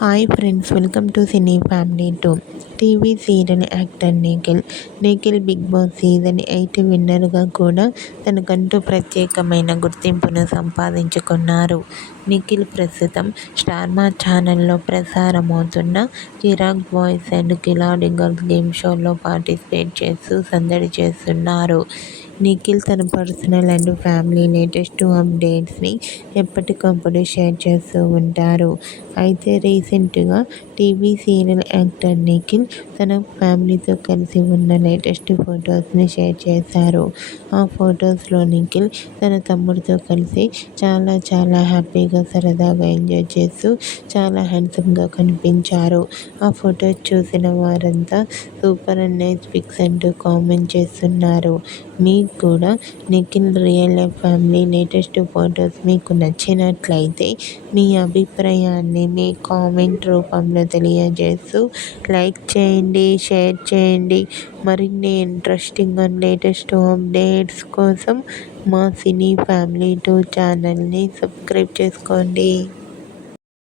Hi friends, welcome to cine family 2. TV serial actor Nikhil Bigg Boss season 8 విన్నర్గా కూడా తనకంటూ ప్రత్యేకమైన గుర్తింపును సంపాదించుకున్నారు. నిఖిల్ ప్రస్తుతం స్టార్ మా ఛానల్లో ప్రసారమవుతున్న Kiraak boys and Khiladi girls game షోలో పార్టిసిపేట్ చేస్తూ సందడి చేస్తున్నారు. నిఖిల్ తన పర్సనల్ అండ్ ఫ్యామిలీ లేటెస్ట్ అప్డేట్స్ని ఎప్పటికప్పుడు షేర్ చేస్తూ ఉంటారు. అయితే రీసెంట్గా టీవీ సీరియల్ యాక్టర్ నిఖిల్ తన ఫ్యామిలీతో కలిసి ఉన్న లేటెస్ట్ ఫొటోస్ని షేర్ చేశారు. ఆ ఫొటోస్లో నిఖిల్ తన తమ్ముడితో కలిసి చాలా హ్యాపీగా సరదాగా ఎంజాయ్ చేస్తూ చాలా హ్యాండ్సమ్గా కనిపించారు. ఆ ఫొటోస్ చూసిన వారంతా సూపర్ అండ్ నైస్ పిక్స్ అంటూ కామెంట్ చేస్తున్నారు. మీకు కూడా Nikhil real life family latest photos మీకు నచ్చినట్లయితే మీ అభిప్రాయాన్ని మీ కామెంట్ రూపంలో తెలియజేస్తూ లైక్ చేయండి, షేర్ చేయండి. మరిన్ని ఇంట్రెస్టింగ్ అండ్ లేటెస్ట్ అప్డేట్స్ కోసం మా సినీ ఫ్యామిలీ 2 ఛానల్ని సబ్స్క్రైబ్ చేసుకోండి.